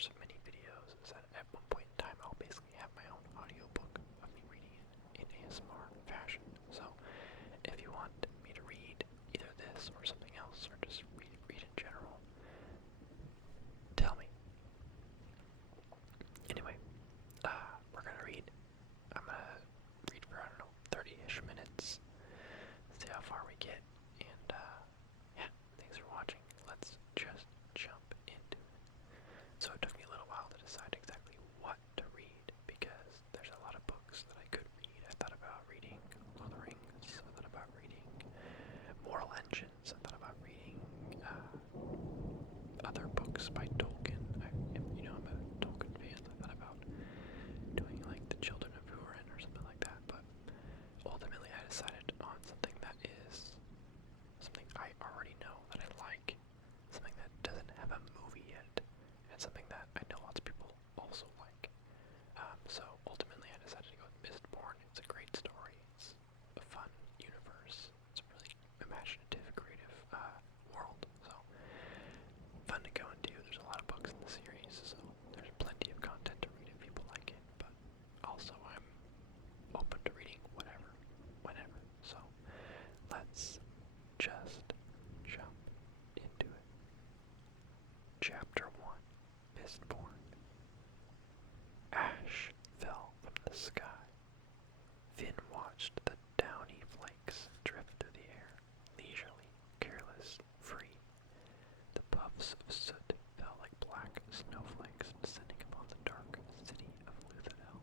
course of many videos is that at one point in time I'll basically have my own audiobook of me reading it in ASMR fashion. So if you want me to read either this or something else, or just read in general, tell me. Anyway, we're gonna read. I'm gonna read for, I don't know, 30-ish minutes. See how far we get. And, yeah, thanks for watching. Let's just jump into it. So it took me a little while to decide exactly what to read, because there's a lot of books that I could read. I thought about reading Lord of the Rings. I thought about reading Moral Engines. I thought about reading, other books by Tolkien. I'm a Tolkien fan. So I thought about doing like The Children of Hurin or something like that, but ultimately I decided on something that is something I already know that I like, something that doesn't have a movie yet, and something that I know lots of people also like. So ultimately I decided to go with Mistborn. It's a great story. It's a fun universe. It's a really imaginative, creative world. So fun to go into. There's a lot of books in the series, so there's plenty of content to read if people like it, but also I'm open to reading whatever, whenever. So let's just jump into it. Chapter 1, Mistborn. Ash fell from the sky. Finn watched the downy flakes drift through the air, leisurely, careless, free. The puffs of soot fell like black snowflakes descending upon the dark city of Luthadel.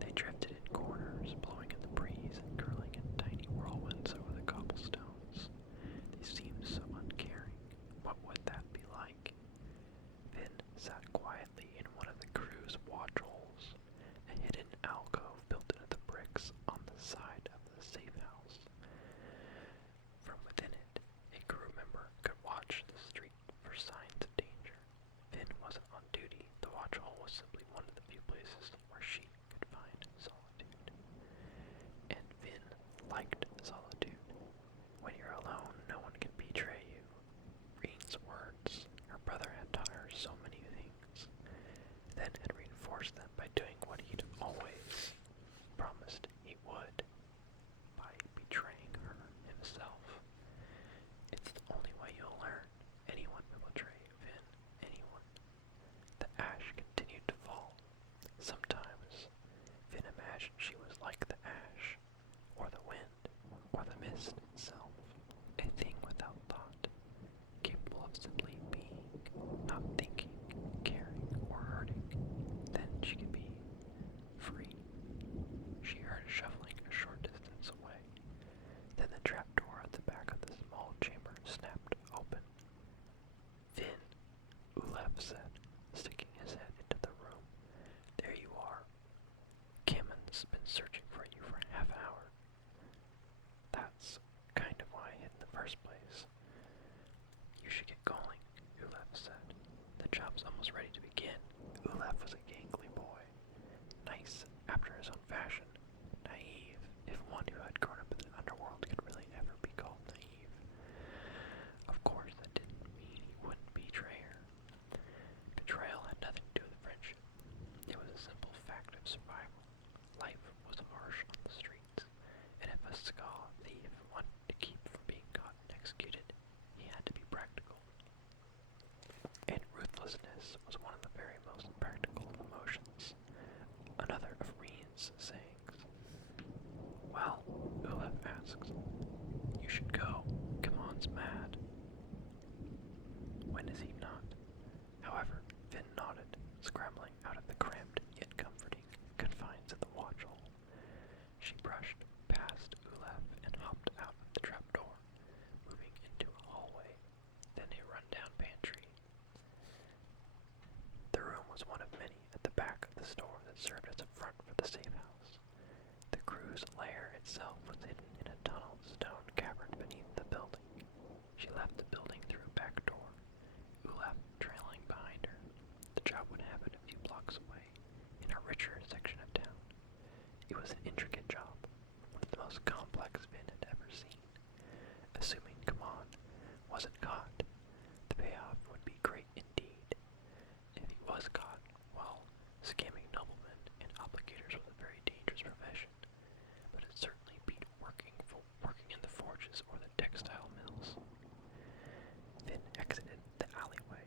They drifted in corners, blowing in the breeze and curling in tiny whirlwinds over the cobblestones. They seemed so uncaring. What would that be like? Finn sat quietly in one of the crew's watch holes, a hidden alcove built into the bricks on the side of the safe house. From within it, a crew member could watch the street for signs of danger. Finn wasn't on duty. The watch hole was simply one of the few places where she could find solitude. And Finn liked solitude. When you're alone, no one can betray you. Reen's words, her brother had taught her so many things, then had reinforced them by doing what he'd always promised he would, by betraying her himself. It's the only way you'll learn. Anyone will betray you, Finn. Anyone. The ash continued to fall. Sometimes Finn imagined she was like the ash, or the wind, or the mist itself, a thing without thought, capable of simply being, not thinking, caring, or hurting. Then she could be free. She heard shuffling a short distance away. Then the trapdoor at the back of the small chamber snapped open. Finn, Ulef said, sticking his head into the room. There you are. Kammon's been searching for you for half an hour. That's kind of why I hid in the first place. You should get going, Ulef said. The job's almost ready to begin. Ulef was a gangly boy. Nice, after his own fashion. Naive, if one who had grown up in the underworld could really ever be called naive. Of course, that didn't mean he wouldn't betray her. Betrayal had nothing to do with friendship. It was a simple fact of survival. Life was harsh on the streets, and if a Skaal thief wanted to keep from being caught and executed, he had to be practical. And ruthlessness was one of the very most practical of emotions. Another of Reen's sayings. Well, Ulef asks, you should go. Kammon's mad. When is he not? However, Finn nodded, scrambling out of the cramped yet comforting confines of the watch hole. She brushed past Ulef and hopped out of the trapdoor, moving into a hallway, then a rundown pantry. The room was one of many at the back of the store that served as a front for the safe house. The crew's lair itself was hidden in a tunneled stone cavern beneath the building. She left the building through a back door, Ulef trailing behind her. The job would happen a few blocks away, in a richer section of town. It was an intricate job, one of the most complex Finn had ever seen. Assuming Kamon wasn't caught, the payoff would be great indeed. If Finn exited the alleyway,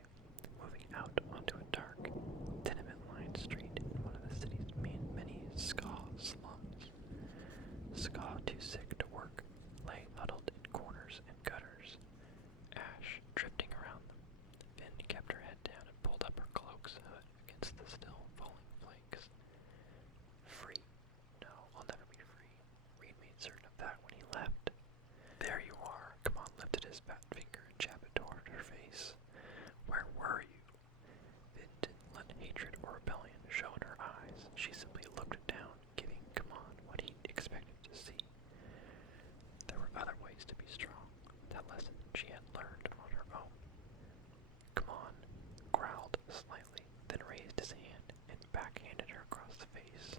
moving out onto a dark, tenement-lined street in one of the city's many squaw slums. Squaw, too sick to work, lay huddled in corners and gutters, ash drifting around them. Finn kept her head down and pulled up her cloak's hood against the still falling flakes. Free? No, I'll never be free. Reed made certain of that when he left. There you are. Come on, lifted his fat finger and jabbed it toward her face. Where were you? Finn didn't let hatred or rebellion show in her eyes. She simply looked down, giving Come on what he expected to see. There were other ways to be strong. That lesson she had learned on her own. Come on, growled slightly, then raised his hand and backhanded her across the face.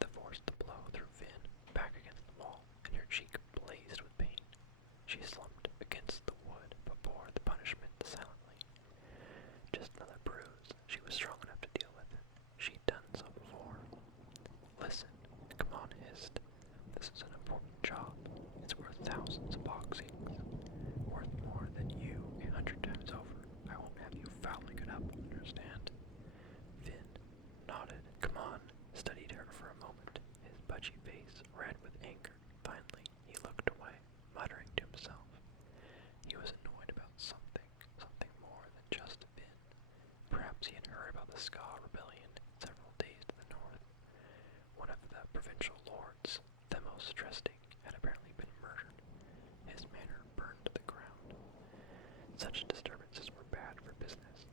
The force to blow through Finn, back against the wall, and her cheek blazed with pain. She slumped against the wood, but bore the punishment silently. Just another bruise. She was strong enough to deal with it. She'd done so before. Listen, come on, hissed. This is an important job. It's worth thousands of boxings. Worth more than you 100 times over. I won't have you fouling it up, understand? Finn nodded. Come on, studied her for a moment, his pudgy face red with anger. Finally, he looked away, muttering to himself. He was annoyed about something more than just Finn. Perhaps he had heard about the Ska rebellion several days to the north. One of the provincial lords, the most trusting, had apparently been murdered. His manor burned to the ground. Such disturbances were bad for business.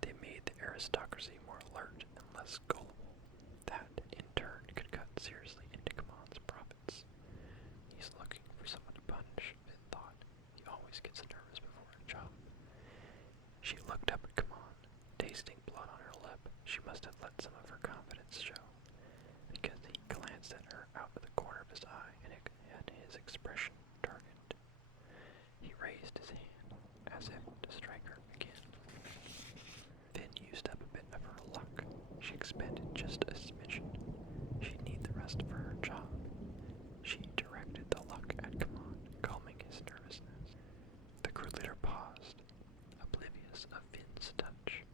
They made the aristocracy more alert and less gullible. That, in turn, could cut seriously into Kamon's profits. He's looking for someone to punish, Finn thought. He always gets nervous before a job. She looked up at Kamon, tasting blood on her lip. She must have let some of her confidence show, because he glanced at her out of the corner of his eye and it had his expression darkened. He raised his hand, as if to strike her again. Finn used up a bit of her luck. She expended just a smidgen. She'd need the rest for her job. She directed the luck at Kamon, calming his nervousness. The crew leader paused, oblivious of Finn's touch,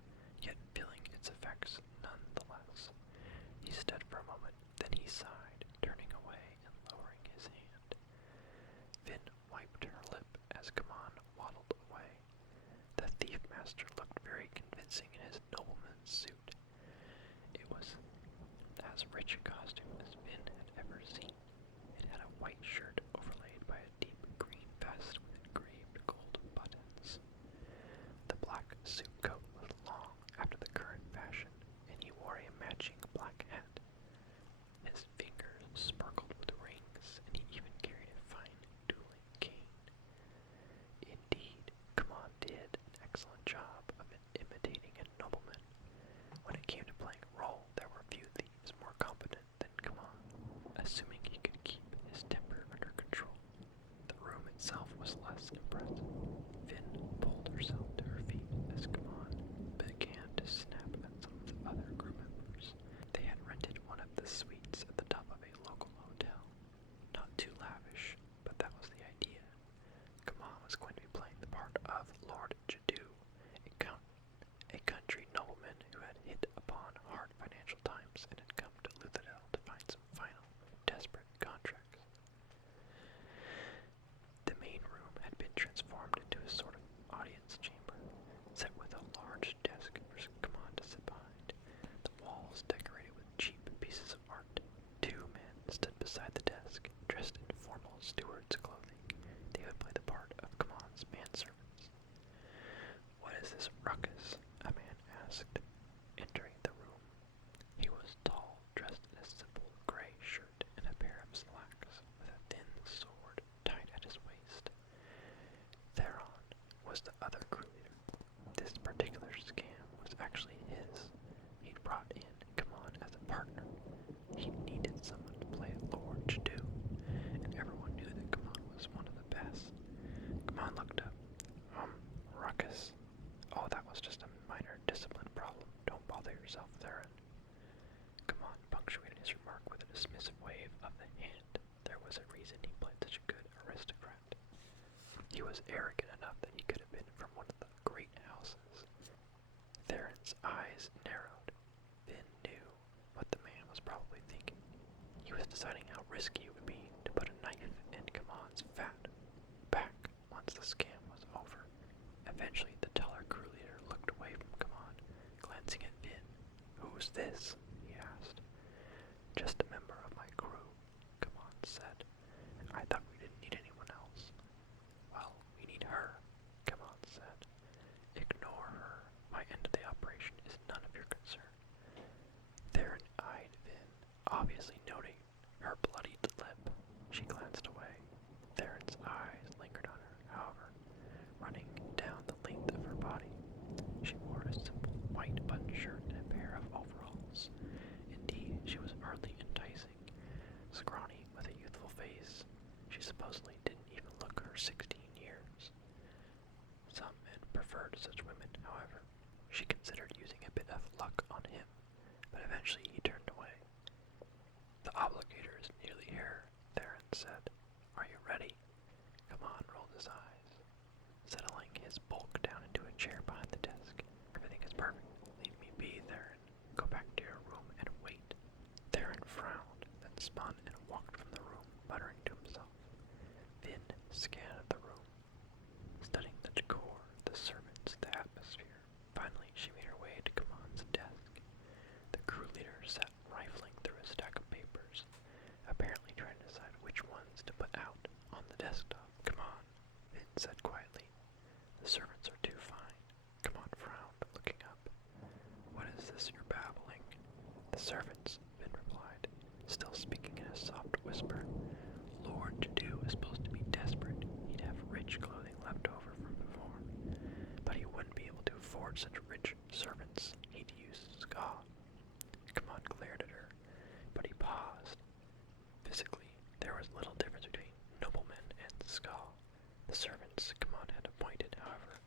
yet feeling its effects nonetheless. He stood for a moment, then he sighed, turning away and lowering his hand. Finn wiped her lip as Kamon waddled away. The thief master looked very convincing in his nobleman's suit. It was as rich a costume as Finn had ever seen. It had a white shirt overlaid by a deep green vest with engraved gold buttons. The black suit coat was long after the current fashion, and he wore a matching black hat. His fingers sparkled with rings, and he even carried a fine dueling cane. Indeed, Kamon did an excellent job of imitating a nobleman. When it came to playing a role, there were few thieves more competent than Kamon, assuming he could keep his temper under control. The room itself was less impressive. Finn pulled herself to her feet as Kamon began to snap at some of the other crew members. They had rented one of the suites at the top of a local hotel. Not too lavish, but that was the idea. Kamon was going to be playing the part of Lord Jadu, a country nobleman who had hit upon hard financial times and had come to Luthadel to find some final, desperate contracts. The main room had been transformed into a sort of audience chamber, set with a large desk for Kamon to sit behind. The walls decorated with cheap pieces of art. Two men stood beside the desk, dressed in formal steward's clothing. They would play the part of Kamon's manservants. What is this ruckus? A man asked, entering the room. He was tall, dressed in a simple gray shirt and a pair of slacks, with a thin sword tied at his waist. Theron was the other crew leader. This particular scam was actually his. He'd brought in Kamon as a partner. He needed someone to play Lord Jadu, and everyone knew that Kamon was one of the best. Kamon looked up. Ruckus. Oh, that was just a minor discipline problem. Don't bother yourself, Theron. Kamon punctuated his remark with a dismissive wave of the hand. There was a reason he played such a good aristocrat. He was arrogant enough that he could have been Theron's eyes narrowed. Finn knew what the man was probably thinking. He was deciding how risky it would be to put a knife in Kamon's fat back once the scam was over. Eventually, the taller crew leader looked away from Kamon, glancing at Finn. "Who's this?" he asked. "Just a member of my crew," Kamon said. "I thought we didn't need anyone else." "Well, we need her," Kamon said. "Ignore her. My end of the operation is none of your concern." Theron eyed Finn, obviously noting her bloodied lip. She glanced away. Theron's eyes lingered on her, however, running down the length of her body. She wore a simple white button shirt and a pair of overalls. Indeed, she was hardly enticing. Scrawny, with a youthful face, she supposedly didn't even look her 16 years. Some men preferred such women, however. She considered using a bit of luck on him, but eventually he turned away. "The obligator is nearly here," Theron said. "Are you ready?" Kamon rolled his eyes, settling his bulk down into a chair behind the desk. "Everything is perfect. Leave me be, Theron. Go back to your room and wait." Theron frowned, then spun and walked from the room, muttering to himself. Finn scanned the room, studying the decor, the servants, the atmosphere. Finally, she made her way to Kamon's desk. The crew leader sat rifling through a stack of papers, apparently trying to decide which ones to put out on the desktop. "Come on," Finn said quietly. "The servants are too fine." Kamon frowned, looking up. "What is this you're babbling?" "The servants," Finn replied, still speaking in a soft whisper. "Lord Jadu is supposed to be desperate. He'd have rich clothing left over from before, but he wouldn't be able to afford such rich servants. He'd use Ska." Kamon glared at her, but he paused. Physically, there was little difference between noblemen and Ska. The servants Kamon had appointed, however,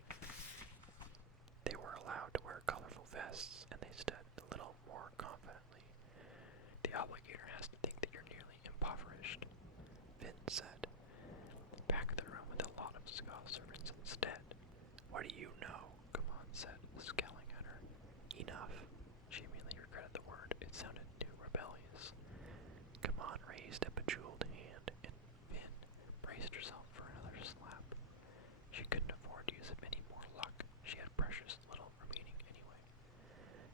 they were allowed to wear colorful vests, and they stood a little more confidently. "The obligator has to think that you're nearly impoverished," Finn said. "Back of the room with a lot of Ska servants instead." "What do you know?" Kamon said, scowling at her. "Enough." She immediately regretted the word. It sounded too rebellious. Kamon raised a bejeweled hand, and Finn braced herself for another slap. She couldn't afford to use up any more luck. She had precious little remaining anyway.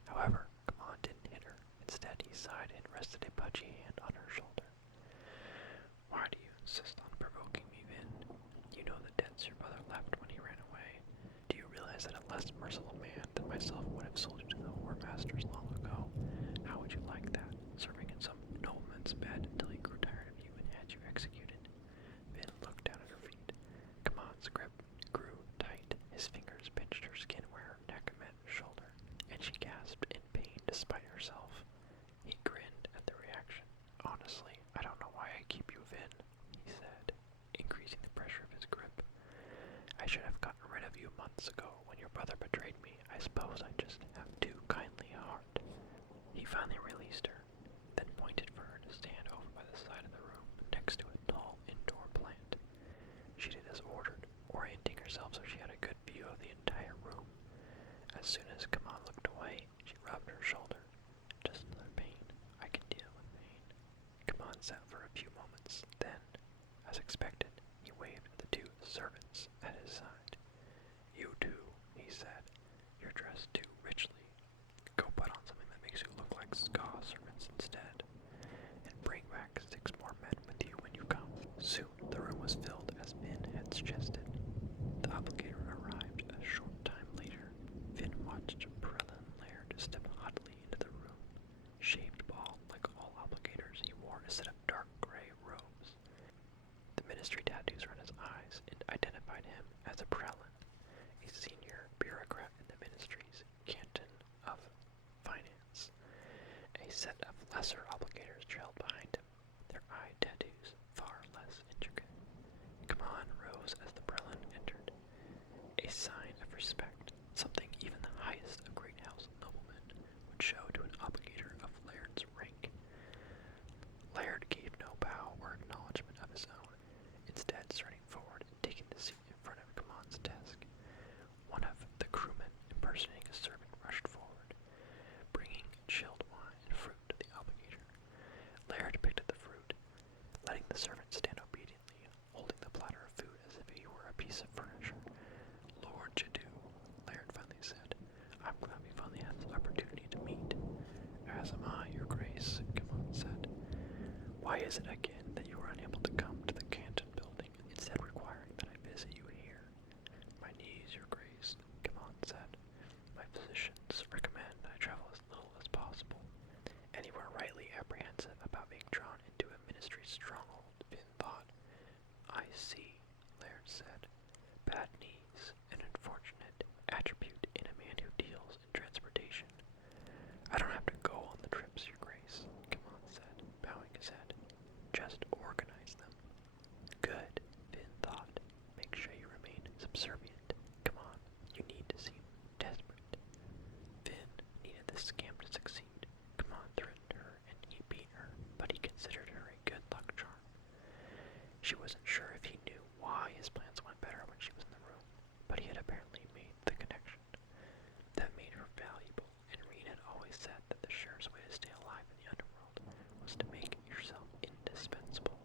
However, Kamon didn't hit her. Instead, he sighed and rested a pudgy hand on her shoulder. "Why do you insist on provoking me, Finn? You know the debts your brother left when he ran away. Do you realize that a less merciful man than myself would have sold you to the whoremasters long ago? How would you like that, serving in some nobleman's bed until he grew tired of you and had you executed?" Finn looked down at her feet. Kamon's grip grew tight. His fingers pinched her skin where her neck met her shoulder, and she gasped in pain despite herself. He grinned at the reaction. "Honestly, I don't know why I keep you, Finn," he said, increasing the pressure of his grip. "I should have gotten rid of you months ago when your brother betrayed me. I suppose I just have too kindly a heart." He finally released her, then pointed for her to stand over by the side of the room next to a tall indoor plant. She did as ordered, orienting herself so she had a good view of the entire room. As soon as Kamon looked away, she rubbed her shoulder. "Just another pain. I can deal with pain." Kamon sat for a few moments. Then, as expected, he waved at the two servants at his side. "You two," he said. "You're dressed too richly. Go put on something that makes you look like Ska servants instead. And bring back 6 more men with you when you come." Soon the room was filled as Finn had suggested. The obligator arrived a short time later. Finn watched Prelin Laird step hotly into the room. Shaved bald like all obligators, he wore a set of dark gray robes. The ministry tattoos around his eyes identified him as a Prelin, a senior bureaucrat in the ministry's canton of finance. A set of lesser obligators trailed behind him, their eye tattoos far less intricate. Kamon rose as the Prelin entered, a sign of respect, something even the highest of great house noblemen would show to an obligator of Laird's rank. Laird gave no bow or acknowledgement of his own, instead starting forward and taking the seat in front of Kamon's desk. One of the crewmen impersonating a servant rushed piece of furniture. Lord Jadu, Laird finally said, I'm glad we finally had this opportunity to meet. As am I, Your Grace, Kamon said. Why is it again that you were unable to come to the Canton building, instead requiring that I visit you here? My knees, Your Grace, Kamon said. My physicians recommend I travel as little as possible. And you were rightly apprehensive about being drawn into a ministry stronghold, Finn thought. I see, Laird said. Bad knees, an unfortunate attribute in a man who deals in transportation. I don't have to go on the trips, Your Grace, Kamon said, bowing his head. Just organize them. Good, Finn thought. Make sure you remain subservient. Come on, you need to seem desperate. Finn needed the scam to succeed. Kamon threatened her and he beat her, but he considered her a good luck charm. She wasn't sure if he knew why his plans went better when she was in the room, but he had apparently made the connection. That made her valuable, and Reen had always said that the surest way to stay alive in the underworld was to make yourself indispensable.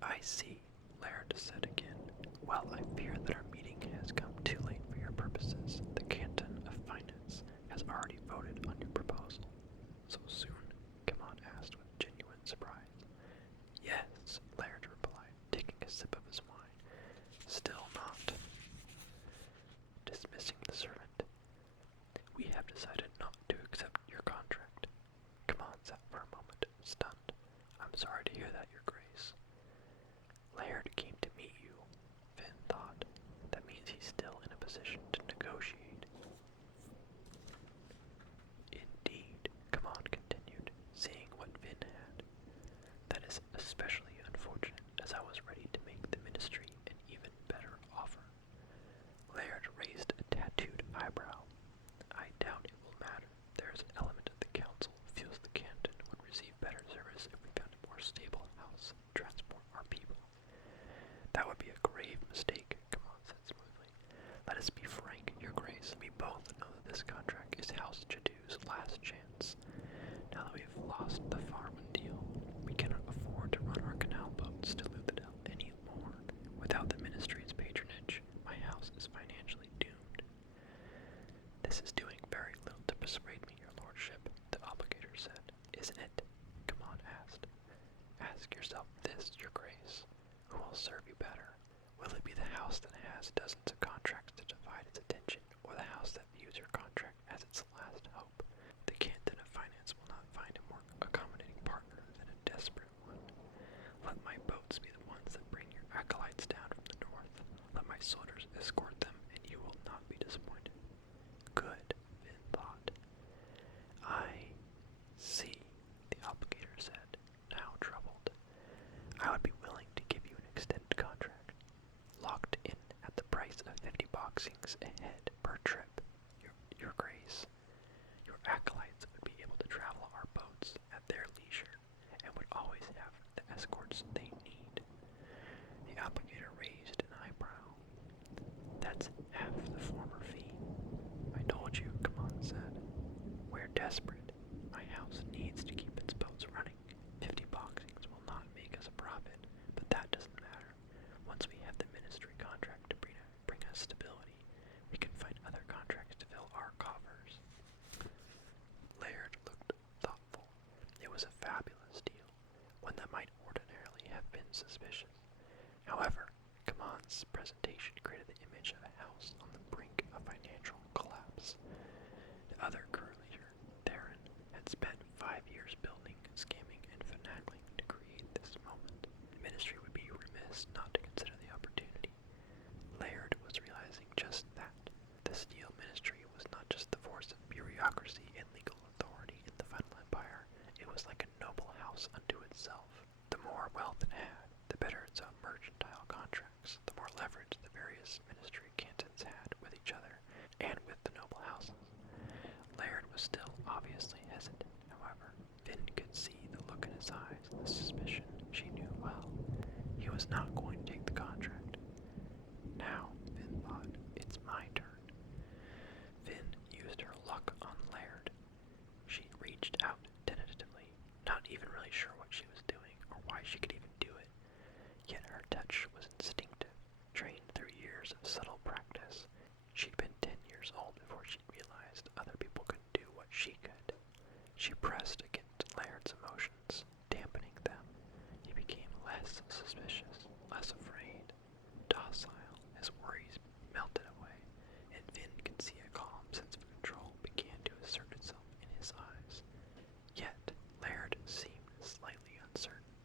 I see, Laird said again. Well, I fear that our meeting has come too late for your purposes. The Canton of Finance has already voted on your proposal. So soon? Kamon asked with genuine surprise. Yes, Laird replied, taking a sip of his wine. Still not. Dismissing the servant. We have decided not to accept your contract. Kamon sat for a moment, stunned. I'm sorry to hear that, Your Grace. Laird came to meet you, Finn thought. That means he's still in a position to negotiate. Indeed, Kamon continued, seeing what Finn had. That is especially unfortunate, as I was ready to make the ministry an even better offer. Laird raised a tattooed eyebrow. I doubt it will matter. There is an element of the council who feels the Canton would receive better service if we found a more stable house to transport our people. That would be a grave mistake, Kamon said smoothly. Let us be frank, Your Grace. We both know that this contract is House Jadu's last chance. Now that we've lost the Farman deal, we cannot afford to run our canal boats to Luthadel any more. Without the ministry's patronage, my house is financially doomed. This is doing very little to persuade me, Your Lordship, the obligator said. Isn't it? Kamon asked. Ask yourself this, Your Grace. Who will serve you better? Will it be the house that has dozens of contracts to divide its attention, or the house that views your contract as its last hope? The Canton of Finance will not find a more accommodating partner than a desperate one. Let my boats be the ones that bring your acolytes down from the north. Let my soldiers escort them, and you will not be disappointed. Good, Finn thought. I see, the obligator said, now troubled. I would be willing to give you an extended contract, locked in at the price of 50 boxings a head per trip. Your Grace, your acolytes would be able to travel our boats at their leisure, and would always have the escorts they need. The obligator raised an eyebrow. That's half the former fee. I told you, Kamon said. We're desperate. My house needs to keep its boats running. 50 boxings will not make us a profit, but that doesn't matter. Once we have the ministry contract to bring us stability, we can find other contracts to fill our coffers. Laird looked thoughtful. It was a fabulous deal, one that might ordinarily have been suspicious. However, Kamon's presentation created the image of a house on the brink of financial collapse. The other curleader, Theron, had spent 5 years building, scamming, and finagling to create this moment. The ministry would be remiss not to consider the opportunity. Laird was realizing just that. The Steel Ministry was not just the force of bureaucracy and legal authority in the Final Empire. It was like a noble house unto itself. The more wealth it had, the better its own mercantile contracts, the more leverage the various ministry cantons had with each other and with the noble houses. Laird was still obviously hesitant, however. Finn could see the look in his eyes, the suspicion she knew well. He was not going to take the contract. Now, Finn thought, it's my turn. Finn used her luck on Laird. She reached out tentatively, not even really sure what she was doing or why she could even do it. Yet her touch was instinctive, trained through years years of subtle practice. She'd been 10 years old before she realized other people could do what she could. She pressed against Laird's emotions, dampening them. He became less suspicious, less afraid, docile. His worries melted away, and Finn could see a calm sense of control began to assert itself in his eyes. Yet, Laird seemed slightly uncertain.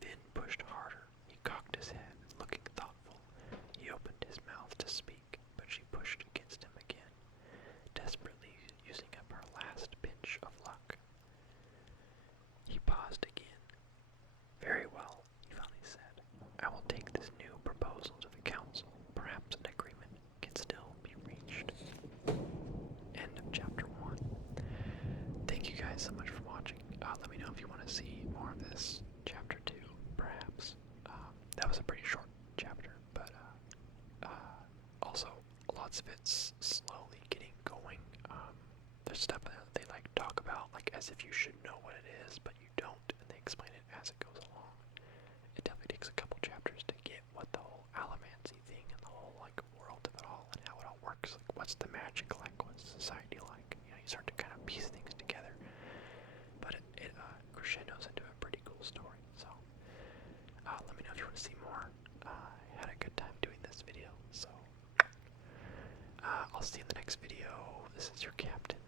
Finn pushed harder. He cocked his head, looking thoughtful. He opened his mouth to speak, but she pushed against him again, desperately using up her last pinch of luck. He paused again. Very well, he finally said. I will take this new proposal to the council. Perhaps an agreement can still be reached. End of chapter 1. Thank you guys so much for watching. Let me know if you want to see more of this. Chapter 2, perhaps. That was a pretty short chapter, but also lots of it's slowly getting going. There's stuff that they like talk about like as if you should know what it is, but you don't, and they explain it as it goes along. It definitely takes a couple chapters to get what the whole Allomancy thing and the whole like world of it all and how it all works. Like what's the magic like? What's society like? You know, you start to kind of piece things together. But it crescendos into a pretty cool story. So let me know if you want to see more. I had a good time doing this video, so I'll see you in the next video. This is your captain.